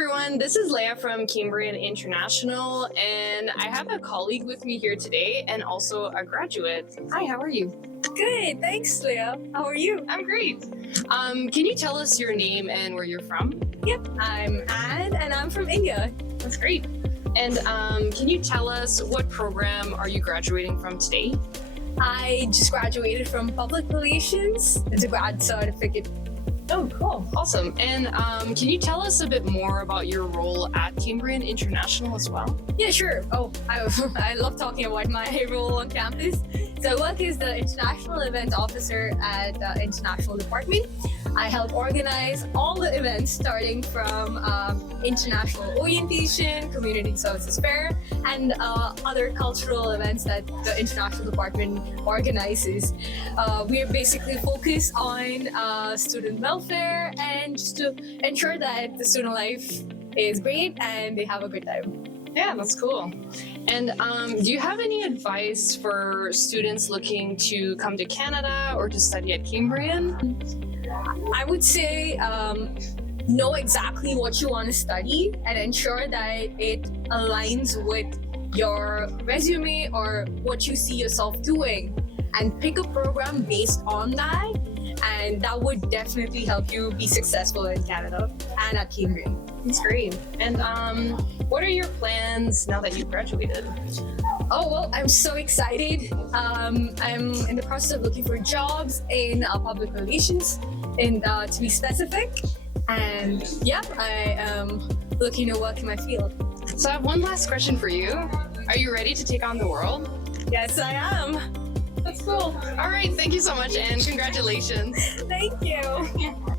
everyone, this is Leah from Cambrian International, and I have a colleague with me here today and also a graduate. Hi, how are you? Good, thanks, Leah. How are you? I'm great. Can you tell us your name and where you're from? Yep, I'm Anne and I'm from India. That's great. And can you tell us what program are you graduating from today? I just graduated from Public Relations. It's a grad certificate. Oh, cool. Awesome. And can you tell us a bit more about your role at Cambrian International as well? Yeah, sure. Oh, I love talking about my role on campus. So I work as the International Events Officer at the International Department. I help organize all the events starting from international orientation, community services fair, and other cultural events that the International Department organizes. We are basically focused on student welfare and just to ensure that the student life is great and they have a good time. Yeah, that's cool. And do you have any advice for students looking to come to Canada or to study at Cambrian? I would say know exactly what you want to study and ensure that it aligns with your resume or what you see yourself doing, and pick a program based on that, and that would definitely help you be successful in Canada and at Cambrian. That's great. And what are your plans now that you've graduated? Oh, well, I'm so excited. I'm in the process of looking for jobs in public relations, and to be specific. And yeah, I am looking to work in my field. So I have one last question for you. Are you ready to take on the world? Yes, I am. That's cool. All right, thank you so much, and congratulations. Thank you.